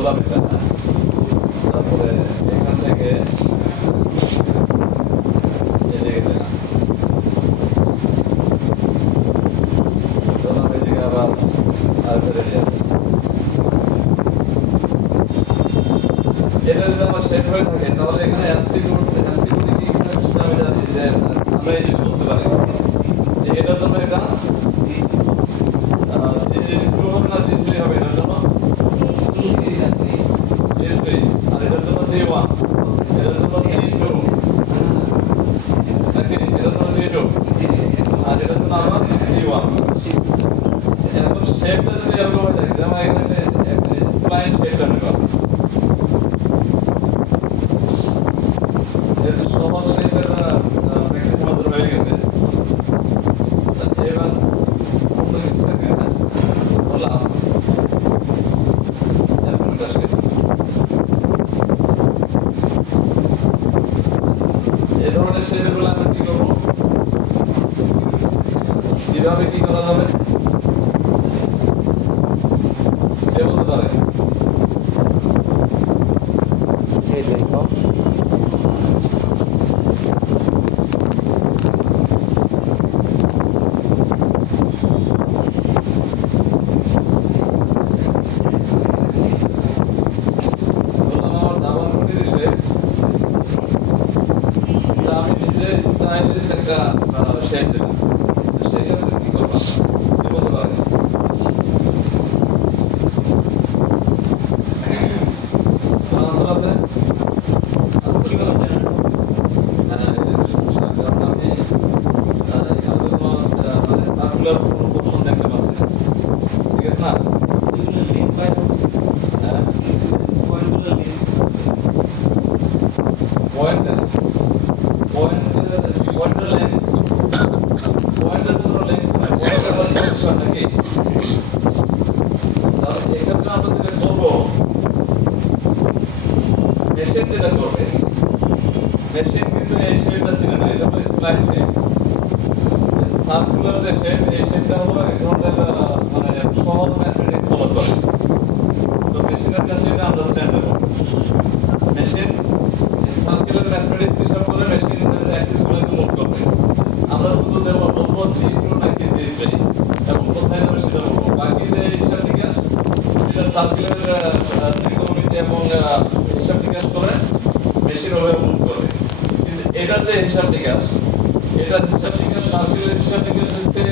ধরলাম এটা, তারপরে এখান থেকে এদিকে দিলাম, ধরলাম এদিকে আবার আরেকটা রেডি আছে। এটা যদি আমার শেপ হয়ে থাকে তাহলে এখানে এমসিকিউ কি আমি জানি যে আমরা এই যে বলতে পারি যে এটার জন্য এটা G2 হবে না G3 হবে, এটার জন্য G3, আর এটার জন্য G1, এটার জন্য G2 নাকি এটার জন্য G2, আর এটার জন্য আবার G1। এখন শেপটা যদি এরকম হয়ে থাকে, যেমন এখানে একটা স্প্লাইন শেপটা নেবা, যেহেতু সহজ শেপের প্র্যাকটিস আমাদের হয়ে গেছে, এবার অন্য কিছু থাকে না বললাম এই ধরনের শেপগুলো আমরা কি করবো, কিভাবে কি করা যাবে কে বলতে পারে? আমি নিজে স্টাইলিশ একটা শেপ দিলাম, সেক্ষেত্রে কি করবো কে বলতে পারে? আনসার আছে? সার্কুলার পোর্শন দেখতে পাচ্ছি না, ঠিক আছে না? পয়েন্টের লেন্থ, পয়েন্টের জন্য লেন্থ নয়, পয়েন্টের পজিশন নাকি? তাহলে এক্ষেত্রে আমরা যেটা করবো, মেশিন যেটা করবে, মেশিন কিন্তু এই শেপটা ছিল না, এটা হলো স্প্লাইন শেপ। সার্কুলার যে শেপ, এই শেপটা হলো এক ধরনের মানে সহজ ম্যাথমেটিক্স ফলো করে, তো মেশিনের কাছে এটা আন্ডারস্ট্যান্ড দেবো। মেশিন সার্কুলার ম্যাথমেটিক্স হিসাব করে মেশিনের অ্যাক্সিসগুলোকে মুভ করবে, আমরা শুধু দেবো বলবো G2 নাকি G3 এবং কোথায় যাবে সেটা বলবো, বাকি যে হিসাব নিকাশ এটা সার্কুলার ত্রিকোণমিতি এবং হিসাব নিকাশ করে মেশিন ওভাবে মুভ করবে। কিন্তু এটার যে হিসাব নিকাশ, এটার হিসাব নিকাশ সার্কুলার হিসাব নিকাশ হচ্ছে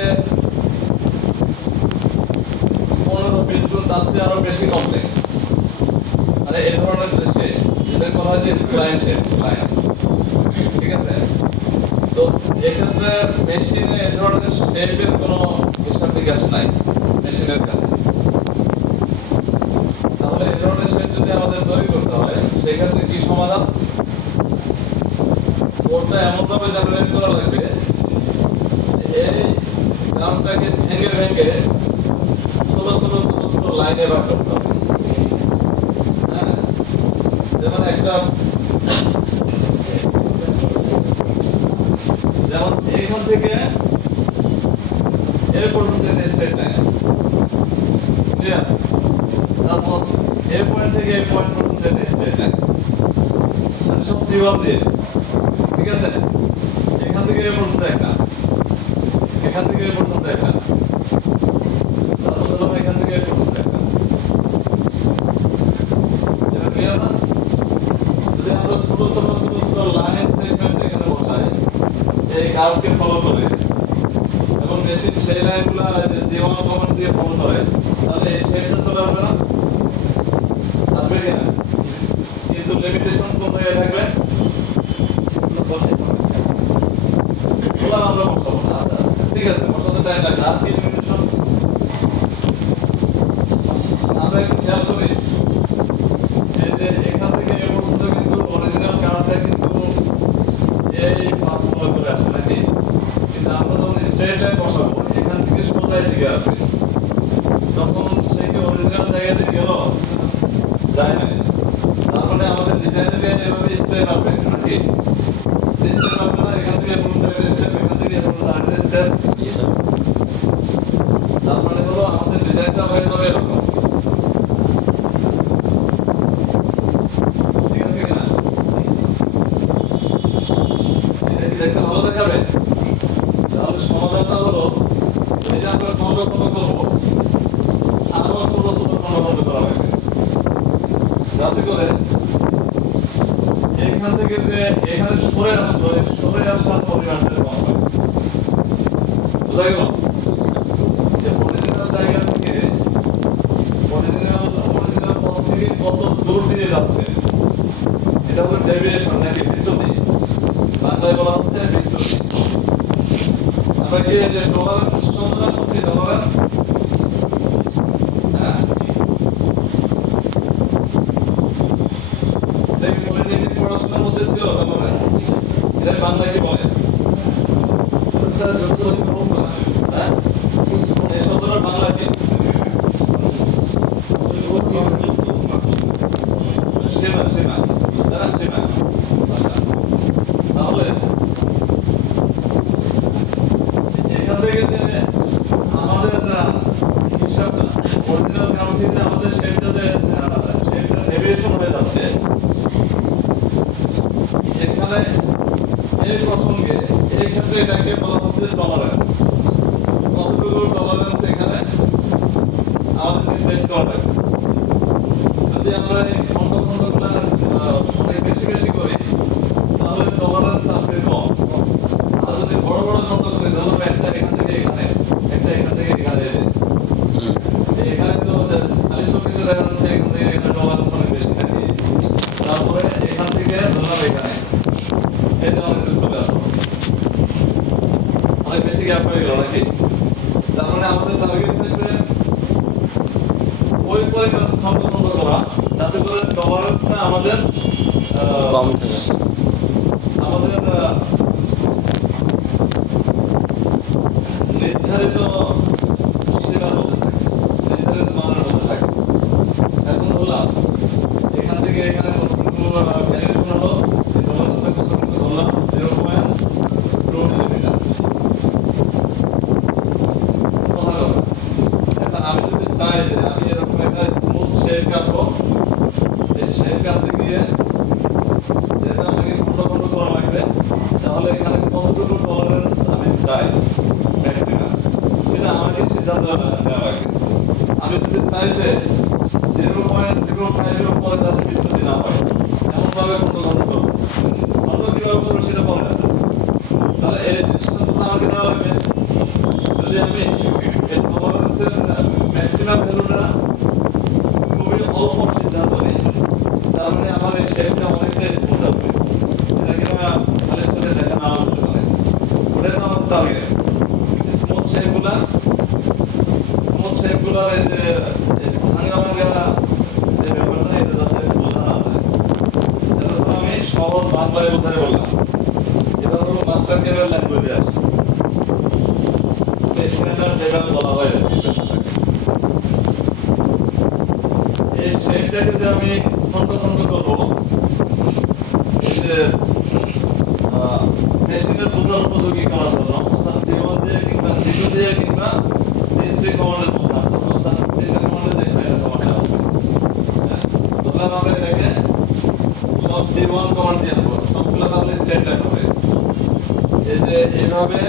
15-20 গুণ তার চেয়ে আরো বেশি কমপ্লেক্স। মানে এই ধরনের যে শেপ যেটা করা হয় যে স্প্লাইন শেপ, স্প্লাইন, ঠিক আছে? তো এক্ষেত্রে মেশিনে এই ধরনের শেপের কোনো হিসাব নিকাশ নাই মেশিনের কাছে। তাহলে এই ধরনের শেপ যদি আমাদের তৈরি করতে হয়, সেক্ষেত্রে কি সমাধান? কোডটা এমনভাবে জেনারেট করা লাগবে এই গ্রাফটাকে ভেঙে ভেঙে ছোট ছোট ছোট ছোট লাইনে ভাগ করতে হবে। হ্যাঁ, যেমন একটা, যেমন এইখান থেকে এই পর্যন্ত একটা স্ট্রেট লাইন, ক্লিয়ার? তারপর এই পয়েন্ট থেকে এই পয়েন্ট পর্যন্ত একটা স্ট্রেট লাইন, মানে সব G1 দিয়ে, ঠিক আছে? এখান থেকে এই পর্যন্ত একটা, এখান থেকে এই পর্যন্ত একটা, তারপর এখান থেকে এই পর্যন্ত একটা, এটা ক্লিয়ার না? যদি আমরা ছোট ছোট ছোট ছোট লাইন সেগমেন্ট এখানে বসাই এই কার্ভকে ফলো করে এবং মেশিন সেই লাইনগুলো G1 কমান্ড দিয়ে ফলো করে, তাহলে এই শেপটা চলে আসবে না? আসবে কিনা? কিন্তু লিমিটেশন কোন জায়গায় থাকবে? বললাম আমরা বসাবো না, আচ্ছা ঠিক আছে, বসাতে টাইম লাগবে। আর কি লিমিটেশন আমরা একটু খেয়াল করি, এই যে এখান থেকে এই পর্যন্ত কিন্তু অরিজিনাল কার্ভটা কিন্তু এই পাথ ফলো করে আসছে নাকি? কিন্তু আমরা যখন স্ট্রেট লাইন বসাবো এখান থেকে সোজা দিকে আসবে, তখন সে কি অরিজিনাল জায়গা দিয়ে গেল? যায় না। তার মানে আমাদের ডিজাইনটাকে এভাবে স্টেপ হবে নাকি? স্টেপ হবে না, এখান থেকে পর্যন্ত একটা স্টেপ, এখান থেকে পর্যন্ত আরেকটা স্টেপ, তার মানে হলো আমাদের ডিজাইনটা হয়ে যাবে এরকম। খন্ড খন্ড করবো, আরো ছোট ছোট খন্ড খন্ড করা লাগবে, যাতে করে এখান থেকে যে এখানে সরে আসলো, এই সরে আসার পরিমাণটা কম হয়। বোঝা গেল? যে অরিজিনাল জায়গা থেকে অরিজিনাল পথ থেকে কত দূর দিয়ে যাচ্ছে, এটা হলো ডেভিয়েশন নাকি বিচ্যুতি, বাংলায় বলা হচ্ছে বিচ্যুতি। আমরা কি যে টলারেন্স শব্দটা শুনছি, টলারেন্স, হ্যাঁ, এটা কি পলিটেকনিক পড়াশোনার মধ্যে ছিল টলারেন্স? এটা বাংলায় কি বলে? স্যার যতটুকু হোক না, হ্যাঁ, এই শব্দটার বাংলা কি? সীমা, সীমা, তাই না? সীমা। আচ্ছা, তাহলে এখান থেকে যে আমাদের হিসাবটা অরিজিনাল কাউন্সিলে আমাদের শেপটা যে শেপটা ডেভিয়েশন হয়ে যাচ্ছে, এখানে এই প্রসঙ্গে এই ক্ষেত্রে এটাকে বলা হচ্ছে টলারেন্স। কতটুকু টলারেন্স এখানে আমাদের নির্দেশ করা লাগছে। যদি আমরা এই খন্ড খন্ডগুলো অনেক বেশি বেশি করি, তাহলে টলারেন্স আসবে কম। আর যদি বড় বড় খন্ড করি, ধরুন একটা এখান থেকে এখানে, একটা এখান থেকে এখানে, এখানে তো খালি ছবিতে দেখা যাচ্ছে এখান থেকে এখানে টলারেন্স অনেক বেশি থাকে। তারপরে এখান থেকে ধরলাম এখানে, এই যে অনেক চলে আসলো, অনেক বেশি গ্যাপ হয়ে গেল নাকি? তার মানে আমাদের টার্গেট থাকবে ওই পরিমাণ খন্ড খন্ড করা, যাতে করে টলারেন্সটা আমাদের কম থাকে। আমাদের নির্ধারিত সীমার মধ্যে থাকে, নির্ধারিত মানের মধ্যে থাকে। এখন বললাম এখান থেকে এখানে কতটুকু ভ্যারিয়েশন হলো, এই টলারেন্সটা কতটুকু ধরলাম 0.2 মিলিমিটার। এখন আমি যদি চাই যে আমি এরকম একটা স্মুথ শেপ কাটবো, এই শেপ কাটতে গিয়ে যেটা আমাকে খন্ড খন্ড করা লাগবে, তাহলে এখানে কতটুকু টলারেন্স আমি চাই ম্যাক্সিমাম, সেটা আমাকে সিদ্ধান্ত নেওয়া লাগবে। আমি যদি চাই যে 0.05 এর উপরে যাতে বিচ্যুতি না হয়, এমন ভাবে খন্ড খন্ড করবো। খন্ড কিভাবে করবো সেটা পরে আসছে। তাহলে এই সিদ্ধান্তটা আমাকে নেওয়া লাগবে। যদি আমি এই টলারেন্সের ম্যাক্সিমাম ভ্যালুটা খুবই অল্প সিদ্ধান্ত নিই, তার মানে আমার এই শেপটা অনেকটাই স্মুথ হবে। এটা কিন্তু খালি চোখে দেখা না হতে পারে, ওটাই তো আমার টার্গেট। স্মুথ শেপগুলার এই যে ভাঙা ভাঙা যে ব্যাপারটা, এটা যাতে বোঝা না যায়, এটা তো আমি সহজ বাংলায় বোঝাতে বললাম। এটা হলো মাস্টার কেয়ারের ল্যাঙ্গুয়েজে আসে, স্ট্যান্ডার্ড যেভাবে বলা হয় আর কি। এই শেপটাকে যে আমি খন্ড খন্ড করবো, এই যে মেশিনের বোঝার উপযোগী করার জন্য, অর্থাৎ G1 দিয়ে কিংবা G2 দিয়ে কিংবা G3 কমান্ডের মধ্যে, অর্থাৎ 3টা কমান্ডে দেখবে এটা কমান্ডে আসবে। ধরলাম আমরা এটাকে সব G1 কমান্ড দিয়ে আনবো, সবগুলো তাহলে স্ট্রেট লাইন হবে। এই যে এইভাবে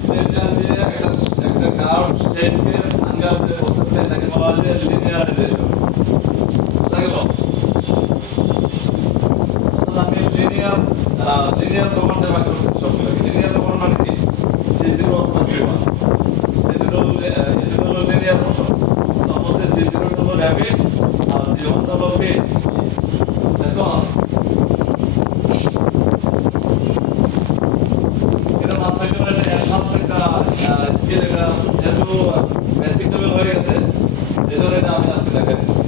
স্ট্রেট লাইন দিয়ে একটা কার্ভ শেপকে ভাঙার যে প্রসেসটা, এটাকে বলা হয় যে লিনিয়ারাইজেশন। বুঝা গেল? আমি লিনিয়ার কমান্ডে ভাগ করতে সবগুলোকে। লিনিয়ার কমান্ড মানে কি? G0 অথবা G1, এই দুটো হলো লিনিয়ার মোশন। তার মধ্যে G0 হলো র্যাপিড আর G1 হলো ফিট। এখন এটা মাস্টার কেবল একটা অ্যাডভান্স একটা স্কিল, এটা যেহেতু বেসিক লেভেল হয়ে গেছে, এই জন্য এটা আমি আজকে দেখাই দিচ্ছি।